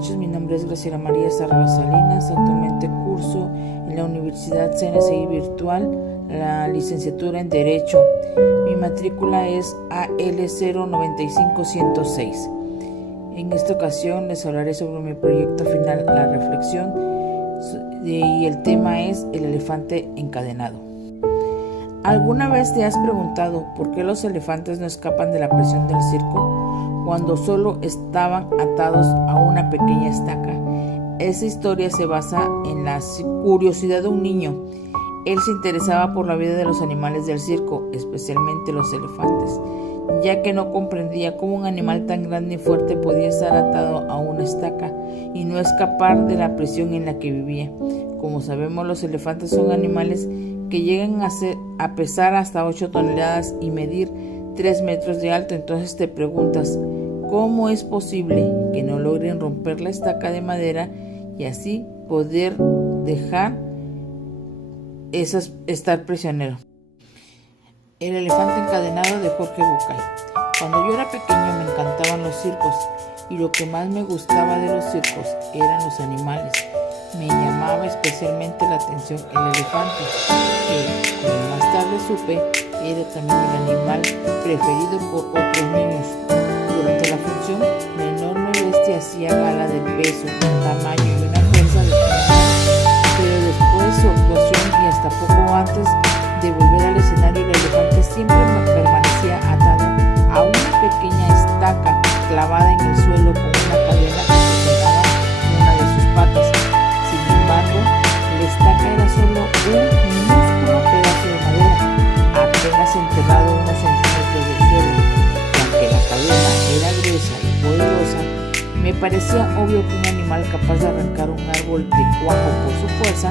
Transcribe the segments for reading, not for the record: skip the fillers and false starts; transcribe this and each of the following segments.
noches, mi nombre es Graciela María Sarraba Salinas. Actualmente curso en la Universidad CNCI Virtual la licenciatura en Derecho. Mi matrícula es AL095106. En esta ocasión les hablaré sobre mi proyecto final, La Reflexión, y el tema es el elefante encadenado. ¿Alguna vez te has preguntado por qué los elefantes no escapan de la presión del circo cuando solo estaban atados a una pequeña estaca? Esa historia se basa en la curiosidad de un niño. Él se interesaba por la vida de los animales del circo, especialmente los elefantes, ya que no comprendía cómo un animal tan grande y fuerte podía estar atado a una estaca y no escapar de la presión en la que vivía. Como sabemos, los elefantes son animales que llegan a pesar hasta 8 toneladas y medir 3 metros de alto. Entonces te preguntas, ¿cómo es posible que no logren romper la estaca de madera y así poder dejar estar prisionero? El elefante encadenado de Jorge Bucay. Cuando yo era pequeño me encantaban los circos y lo que más me gustaba de los circos eran los animales. Me llamaba especialmente la atención el elefante, que, como más tarde supe, era también el animal preferido por otros niños. Durante la función, la enorme bestia hacía gala del peso, tamaño y una fuerza descomunal, pero después su actuación y hasta poco antes de volver al escenario, el elefante siempre permanecía atado a una pequeña estaca clavada en el suelo con una cadena que sujetaba una de sus patas. Sin embargo, la estaca era solo un minúsculo pedazo de madera, apenas enterrado unos centímetros del suelo. Y aunque la cadena era gruesa y poderosa, me parecía obvio que un animal capaz de arrancar un árbol de cuajo por su fuerza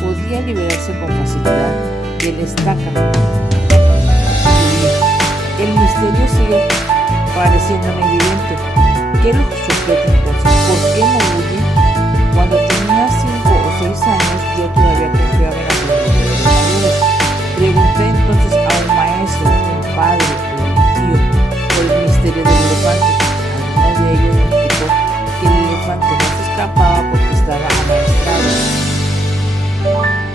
podía liberarse con facilidad de la estaca. El misterio sigue pareciéndome evidente. ¿Qué lo sujeta entonces? ¿Por qué no huye? Cuando tenía 5 o 6 años, yo todavía confiaba en la seguridad de los mayores. Pregunté entonces a un maestro, un padre o un tío por el misterio del elefante. Alguno de ellos me explicó que el elefante no se escapaba porque estaba amaestrado.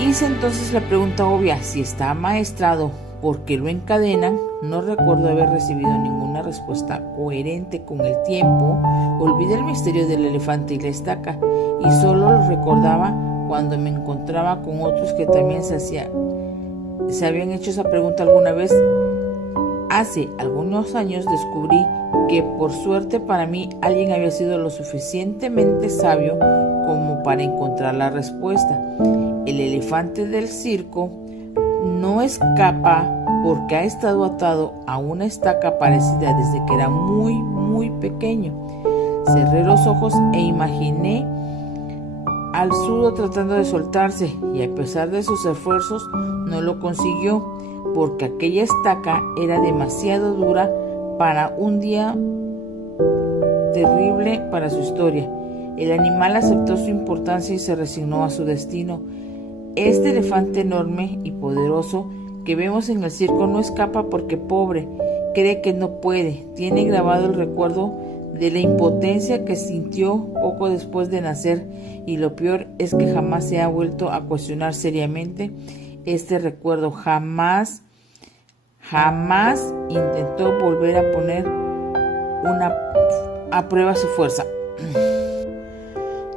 Hice entonces la pregunta obvia: si está amaestrado, ¿por qué lo encadenan? No recuerdo haber recibido ninguna respuesta coherente con el tiempo. Olvidé el misterio del elefante y la estaca, y solo lo recordaba cuando me encontraba con otros que también se habían hecho esa pregunta alguna vez. Hace algunos años descubrí que, por suerte para mí, alguien había sido lo suficientemente sabio como para encontrar la respuesta. El elefante del circo no escapa porque ha estado atado a una estaca parecida desde que era muy, muy pequeño. Cerré los ojos e imaginé al zurdo tratando de soltarse, y a pesar de sus esfuerzos no lo consiguió, porque aquella estaca era demasiado dura para un día terrible para su historia. El animal aceptó su importancia y se resignó a su destino. Este elefante enorme y poderoso que vemos en el circo no escapa porque, pobre, cree que no puede. Tiene grabado el recuerdo de la impotencia que sintió poco después de nacer, y lo peor es que jamás se ha vuelto a cuestionar seriamente este recuerdo. Jamás intentó volver a poner a prueba su fuerza.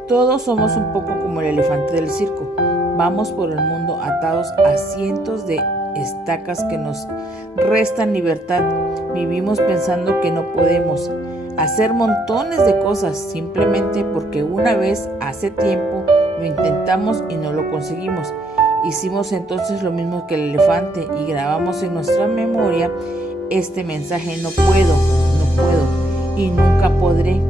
Todos somos un poco como el elefante del circo. Vamos por el mundo atados a cientos de estacas que nos restan libertad. Vivimos pensando que no podemos hacer montones de cosas simplemente porque una vez hace tiempo lo intentamos y no lo conseguimos. Hicimos entonces lo mismo que el elefante y grabamos en nuestra memoria este mensaje: no puedo y nunca podré.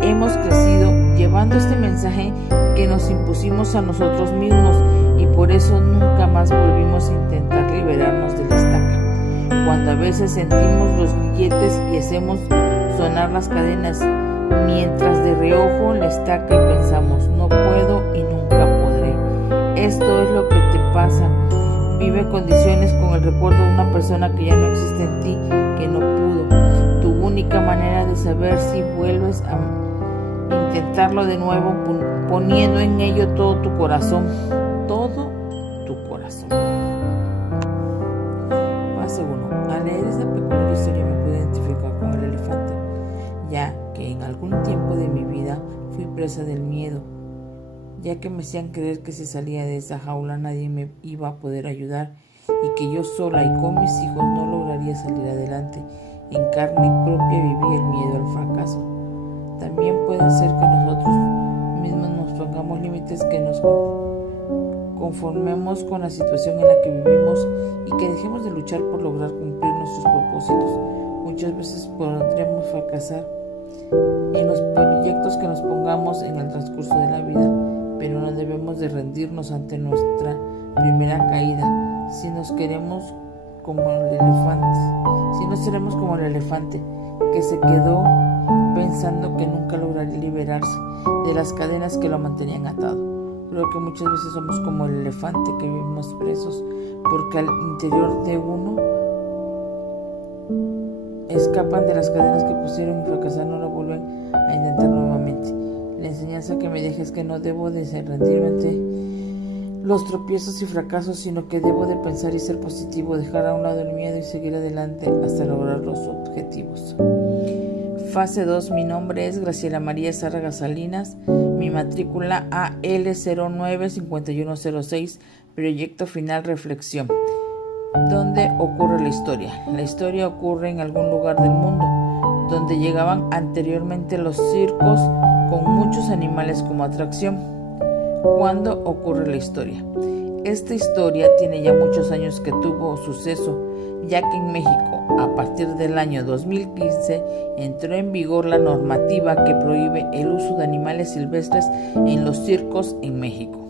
Hemos crecido llevando este mensaje que nos impusimos a nosotros mismos, y por eso nunca más volvimos a intentar liberarnos de la estaca. Cuando a veces sentimos los grilletes y hacemos sonar las cadenas, mientras de reojo la estaca, y pensamos: no puedo y nunca podré. Esto es lo que te pasa. Vive condiciones con el recuerdo de una persona que ya no existe en ti, que no pudo. Tu única manera de saber si vuelves a intentarlo de nuevo poniendo en ello todo tu corazón. Fase 1. Al leer esta peculiar historia me pude identificar con el elefante, ya que en algún tiempo de mi vida fui presa del miedo, ya que me hacían creer que si salía de esa jaula nadie me iba a poder ayudar y que yo sola y con mis hijos no lograría salir adelante. En carne propia viví el miedo al fracaso. También puede ser que nosotros mismos nos pongamos límites, que nos conformemos con la situación en la que vivimos y que dejemos de luchar por lograr cumplir nuestros propósitos. Muchas veces podremos fracasar en los proyectos que nos pongamos en el transcurso de la vida, pero no debemos de rendirnos ante nuestra primera caída. Si no seremos como el elefante que se quedó pensando que nunca lograría liberarse de las cadenas que lo mantenían atado. Creo que muchas veces somos como el elefante que vivimos presos porque al interior de uno escapan de las cadenas que pusieron y fracasaron, no lo vuelven a intentar nuevamente. La enseñanza que me deja es que no debo de rendirme ante los tropiezos y fracasos, sino que debo de pensar y ser positivo, dejar a un lado el miedo y seguir adelante hasta lograr los objetivos. Fase 2. Mi nombre es Graciela María Zárraga Salinas, mi matrícula AL095106, proyecto final reflexión. ¿Dónde ocurre la historia? La historia ocurre en algún lugar del mundo, donde llegaban anteriormente los circos con muchos animales como atracción. ¿Cuándo ocurre la historia? Esta historia tiene ya muchos años que tuvo suceso, ya que en México, a partir del año 2015, entró en vigor la normativa que prohíbe el uso de animales silvestres en los circos en México.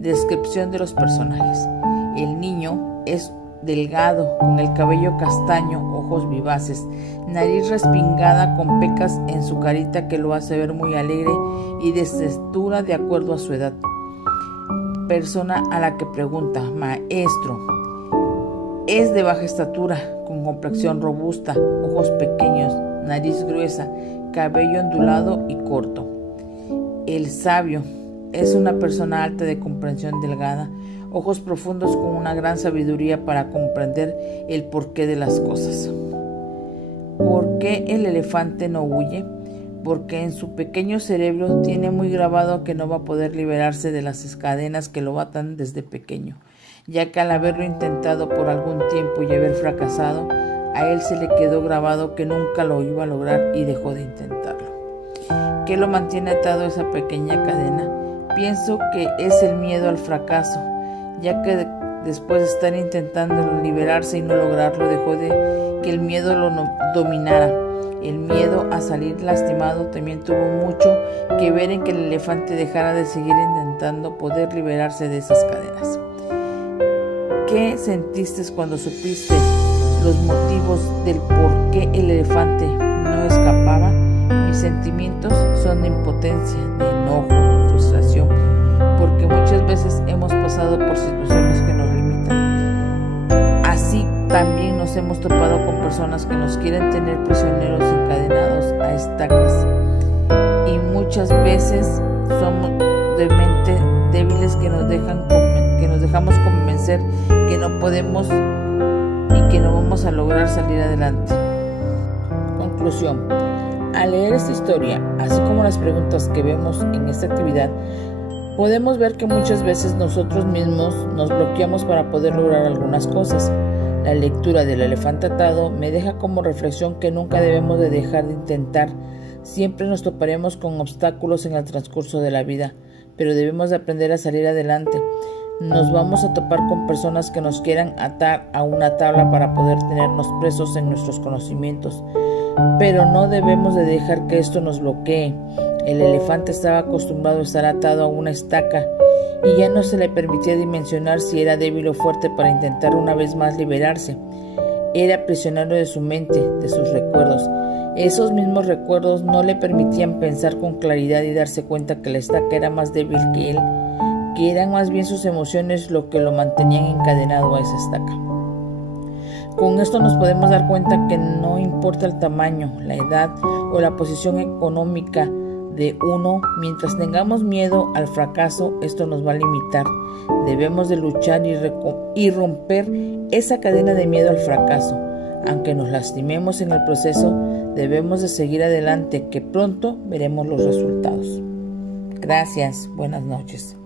Descripción de los personajes. El niño es delgado, con el cabello castaño, ojos vivaces, nariz respingada con pecas en su carita que lo hace ver muy alegre y de estatura de acuerdo a su edad. Persona a la que pregunta: maestro. Es de baja estatura, con complexión robusta, ojos pequeños, nariz gruesa, cabello ondulado y corto. El sabio es una persona alta de comprensión delgada, ojos profundos con una gran sabiduría para comprender el porqué de las cosas. ¿Por qué el elefante no huye? Porque en su pequeño cerebro tiene muy grabado que no va a poder liberarse de las cadenas que lo atan desde pequeño, ya que al haberlo intentado por algún tiempo y haber fracasado, a él se le quedó grabado que nunca lo iba a lograr y dejó de intentarlo. ¿Qué lo mantiene atado a esa pequeña cadena? Pienso que es el miedo al fracaso, ya que después de estar intentando liberarse y no lograrlo, dejó de que el miedo lo dominara. El miedo a salir lastimado también tuvo mucho que ver en que el elefante dejara de seguir intentando poder liberarse de esas cadenas. ¿Qué sentiste cuando supiste los motivos del por qué el elefante no escapaba? Mis sentimientos son de impotencia, de enojo, de frustración, porque muchas veces hemos pasado por situaciones que nos limitan. Así también nos hemos topado con personas que nos quieren tener prisioneros encadenados a estacas, y muchas veces somos de mente débiles que nos dejamos convencer que no podemos y que no vamos a lograr salir adelante. Conclusión. Al leer esta historia, así como las preguntas que vemos en esta actividad, podemos ver que muchas veces nosotros mismos nos bloqueamos para poder lograr algunas cosas. La lectura del elefante atado me deja como reflexión que nunca debemos de dejar de intentar. Siempre nos toparemos con obstáculos en el transcurso de la vida, pero debemos de aprender a salir adelante. Nos vamos a topar con personas que nos quieran atar a una tabla para poder tenernos presos en nuestros conocimientos, pero no debemos de dejar que esto nos bloquee. El elefante estaba acostumbrado a estar atado a una estaca y ya no se le permitía dimensionar si era débil o fuerte para intentar una vez más liberarse. Era prisionero de su mente, de sus recuerdos. Esos mismos recuerdos no le permitían pensar con claridad y darse cuenta que la estaca era más débil que él, que eran más bien sus emociones lo que lo mantenían encadenado a esa estaca. Con esto nos podemos dar cuenta que no importa el tamaño, la edad o la posición económica de uno. Mientras tengamos miedo al fracaso, esto nos va a limitar. Debemos de luchar y romper esa cadena de miedo al fracaso. Aunque nos lastimemos en el proceso, debemos de seguir adelante, que pronto veremos los resultados. Gracias. Buenas noches.